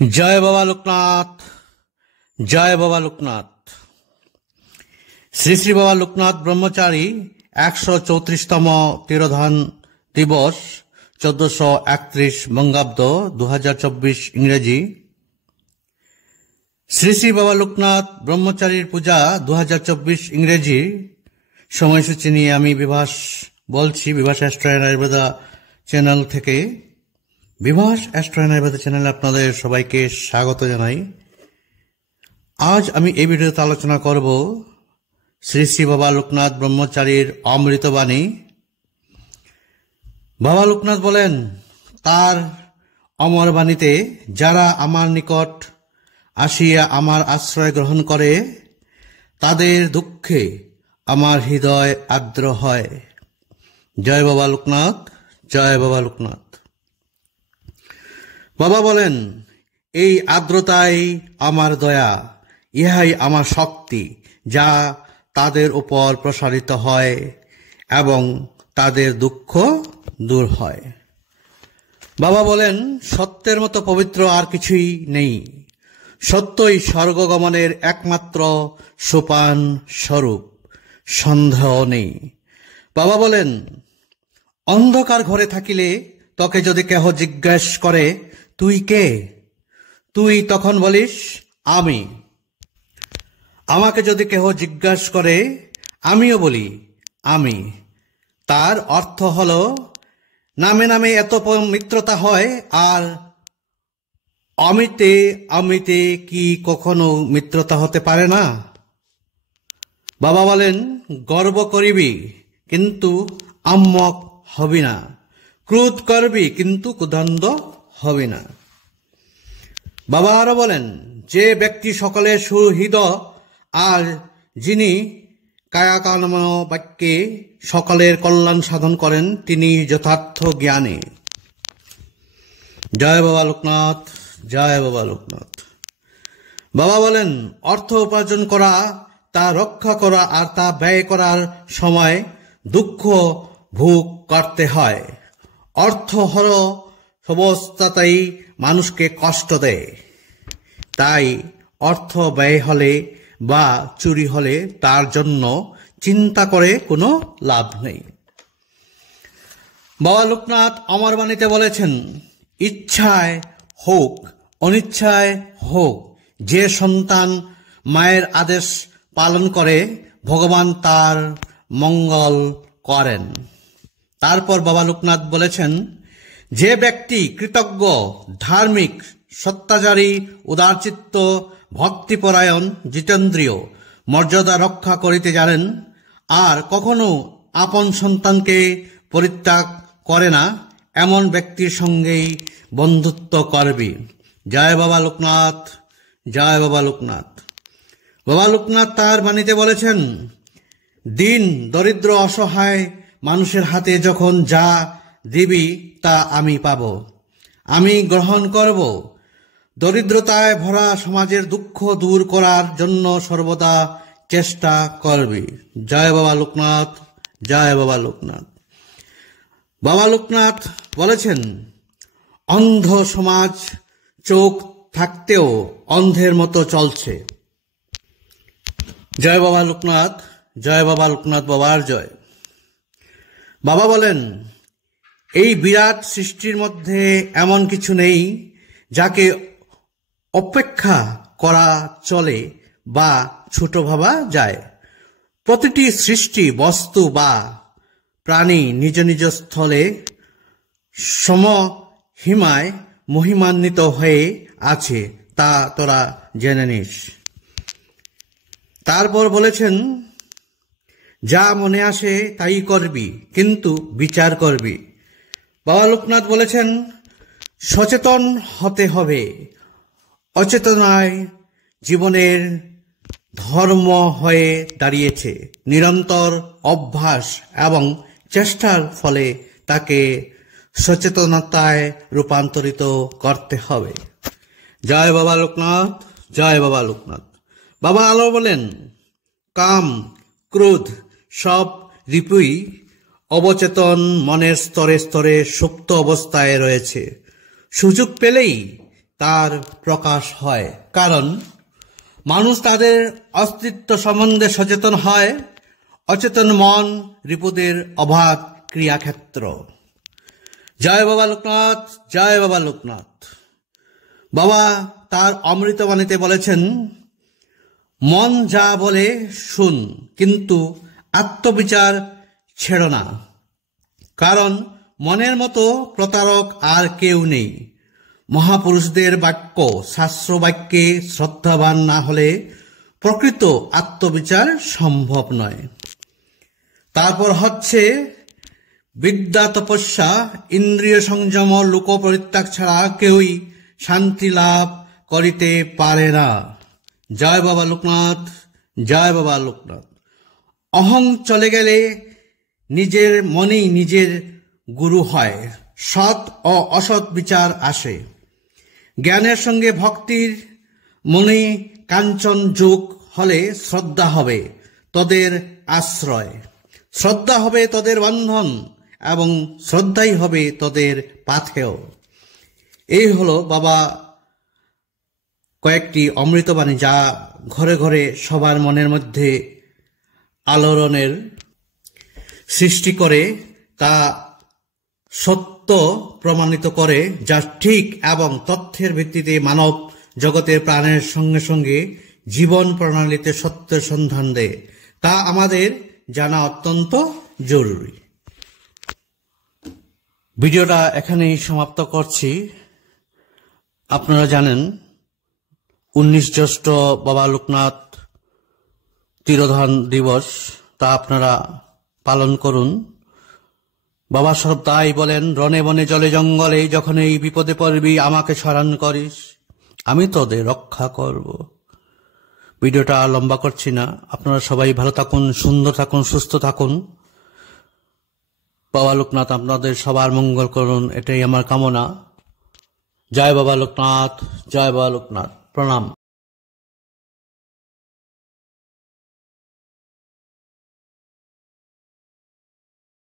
জয় বাবা লোকনাথ, জয় বাবা লোকনাথ। শ্রী শ্রী বাবা লোকনাথ ব্রহ্মচারী 134তম তিরোধান দিবস 1431 বঙ্গাব্দ 2024 ইংরেজি। শ্রী শ্রী বাবা লোকনাথ ব্রহ্মচারীর পূজা 2024 ইংরেজি সময়সূচি নিয়ে আমি বিভাস বলছি, Bibhas astro and Ayurveda channel থেকে। বিভাস অ্যাস্ট্রো অ্যান্ড আয়ুর্বেদা চ্যানেলে আপনাদের সবাইকে স্বাগত জানাই। আজ আমি এই ভিডিওতে আলোচনা করব শ্রী শ্রী বাবা লোকনাথ ব্রহ্মচারীর অমৃতবাণী। বাবা লোকনাথ বলেন, তার অমর বাণীতে যারা আমার নিকট আসিয়া আমার আশ্রয় গ্রহণ করে, তাদের দুঃখে আমার হৃদয় আর্দ্র হয়। জয় বাবা লোকনাথ, জয় বাবা লোকনাথ। বাবা বলেন, এই আর্দ্রতাই আমার দয়া, ইহাই আমার শক্তি, যা তাদের উপর প্রসারিত হয় এবং তাদের দুঃখ দূর হয়। বাবা বলেন, সত্যের মতো পবিত্র আর কিছুই নেই। সত্যই স্বর্গগমনের একমাত্র সোপান স্বরূপ, সন্দেহ নেই। বাবা বলেন, অন্ধকার ঘরে থাকিলে তোকে যদি কেহ জিজ্ঞেস করে তুই কে, তুই তখন বলিস আমি। আমাকে যদি কেহ জিজ্ঞাসা করে, আমিও বলি আমি। তার অর্থ হল, নামে নামে এত মিত্রতা হয়, আর অমিতে অমিতে কি কখনো মিত্রতা হতে পারে না? বাবা বলেন, গর্ব করিবি কিন্তু আম্মক হবি না, ক্রোধ করবি কিন্তু কুদণ্ড হবি না। বাবা আরো বলেন, যে ব্যক্তি সকলের সুহৃদ আর যিনি কায়াকানম বাক্যে সকলের কল্যাণ সাধন করেন, তিনি যথার্থ জ্ঞানী। জয় বাবা লোকনাথ, জয় বাবা লোকনাথ। বাবা বলেন, অর্থ উপার্জন করা, তা রক্ষা করা আর তা ব্যয় করার সময় দুঃখ ভোগ করতে হয়। অর্থ হল অবস্থাতেই মানুষকে কষ্ট দেয়, তাই অর্থ ব্যয় হলে বা চুরি হলে তার জন্য চিন্তা করে কোনো লাভ নেই। বাবা লোকনাথ অমর বাণীতে বলেছেন, ইচ্ছায় হোক অনিচ্ছায় হোক, যে সন্তান মায়ের আদেশ পালন করে ভগবান তার মঙ্গল করেন। তারপর বাবা লোকনাথ বলেছেন, যে ব্যক্তি কৃতজ্ঞ, ধার্মিক, সত্যাচারী, উদারচিত্ত, ভক্তিপরায়ণ, জিতেন্দ্রিয়, মর্যাদা রক্ষা করিতে জানেন আর কখনো আপন সন্তানকে পরিত্যাগ করে না, এমন ব্যক্তির সঙ্গেই বন্ধুত্ব করবি। জয় বাবা লোকনাথ, জয় বাবা লোকনাথ। বাবা লোকনাথ তার বাণীতে বলেছেন, দিন দরিদ্র অসহায় মানুষের হাতে যখন যা দিবি তা আমি পাব, আমি গ্রহণ করব। দরিদ্রতায় ভরা সমাজের দুঃখ দূর করার জন্য সর্বদা চেষ্টা করবি। জয় বাবা লোকনাথ, জয় বাবা লোকনাথ। বাবা লোকনাথ বলেছেন, অন্ধ সমাজ চোখ থাকতেও অন্ধের মতো চলছে। জয় বাবা লোকনাথ, জয় বাবা লোকনাথ, বাবার জয়। বাবা বলেন, এই বিরাট সৃষ্টির মধ্যে এমন কিছু নেই যাকে অপেক্ষা করা চলে বা ছোট ভাবা যায়। প্রতিটি সৃষ্টি বস্তু বা প্রাণী নিজ নিজ স্থলে সমহিমায় মহিমান্বিত হয়ে আছে, তা তোরা জেনে নিস। তারপর বলেছেন, যা মনে আসে তাই করবি, কিন্তু বিচার করবি। বাবা লোকনাথ বলেছেন, সচেতন হতে হবে। অচেতনায় জীবনের ধর্ম হয়ে দাঁড়িয়েছে। নিরন্তর অভ্যাস এবং চেষ্টার ফলে তাকে সচেতনতায় রূপান্তরিত করতে হবে। জয় বাবা লোকনাথ, জয় বাবা লোকনাথ। বাবা আলো বলেন, কাম ক্রোধ সব রিপুই অবচেতন মনের স্তরে স্তরে সুপ্ত অবস্থায় রয়েছে। সুযোগ পেলেই তার প্রকাশ হয়। কারণ মানুষ তাদের অস্তিত্ব সম্বন্ধে সচেতন হয়। অচেতন মন রিপুদের অবাধ ক্রিয়াক্ষেত্র। জয় বাবা লোকনাথ, জয় বাবা লোকনাথ। বাবা তার অমৃতবাণীতে বলেছেন, মন যা বলে শুন, কিন্তু আত্মবিচার ছেড়ো না। কারণ মনের মতো প্রতারক আর কেউ নেই। মহাপুরুষদের বাক্য, শাস্ত্র বাক্যে শ্রদ্ধাবান না হলে প্রকৃত আত্মবিচার সম্ভব নয়। তারপর হচ্ছে বিদ্যা, তপস্যা, ইন্দ্রিয় সংযম, লোক পরিত্যাগ ছাড়া কেউই শান্তি লাভ করিতে পারে না। জয় বাবা লোকনাথ, জয় বাবা লোকনাথ। অহং চলে গেলে নিজের মনেই নিজের গুরু হয়। সৎ ও অসৎ বিচার আসে। জ্ঞানের সঙ্গে ভক্তির মনে কাঞ্চন যোগ হলে শ্রদ্ধা হবে তোদের আশ্রয়, শ্রদ্ধা হবে তোদের বন্ধন, এবং শ্রদ্ধাই হবে তোদের পাথেয়। এই হলো বাবা কয়েকটি অমৃতবাণী, যা ঘরে ঘরে সবার মনের মধ্যে আলোড়নের সৃষ্টি করে, তা সত্য প্রমাণিত করে, যা ঠিক এবং তথ্যের ভিত্তিতে মানব জগতের প্রাণের সঙ্গে সঙ্গে জীবন প্রণালীতে সত্যের সন্ধান দেয়। তা আমাদের জানা অত্যন্ত জরুরি। ভিডিওটা এখানেই সমাপ্ত করছি। আপনারা জানেন 19 জ্যৈষ্ঠ বাবা লোকনাথ তিরোধান দিবস, তা আপনারা পালন করুন। বাবা সদাই বলেন, রণে বনে জলে জঙ্গলে যখন এই বিপদে পড়বি আমাকে স্মরণ করিস, আমি তোদের রক্ষা করব। ভিডিওটা লম্বা করছি না। আপনারা সবাই ভালো থাকুন, সুন্দর থাকুন, সুস্থ থাকুন। বাবা লোকনাথ আপনাদের সবার মঙ্গল করুন, এটাই আমার কামনা। জয় বাবা লোকনাথ, জয় বাবা লোকনাথ। প্রণাম।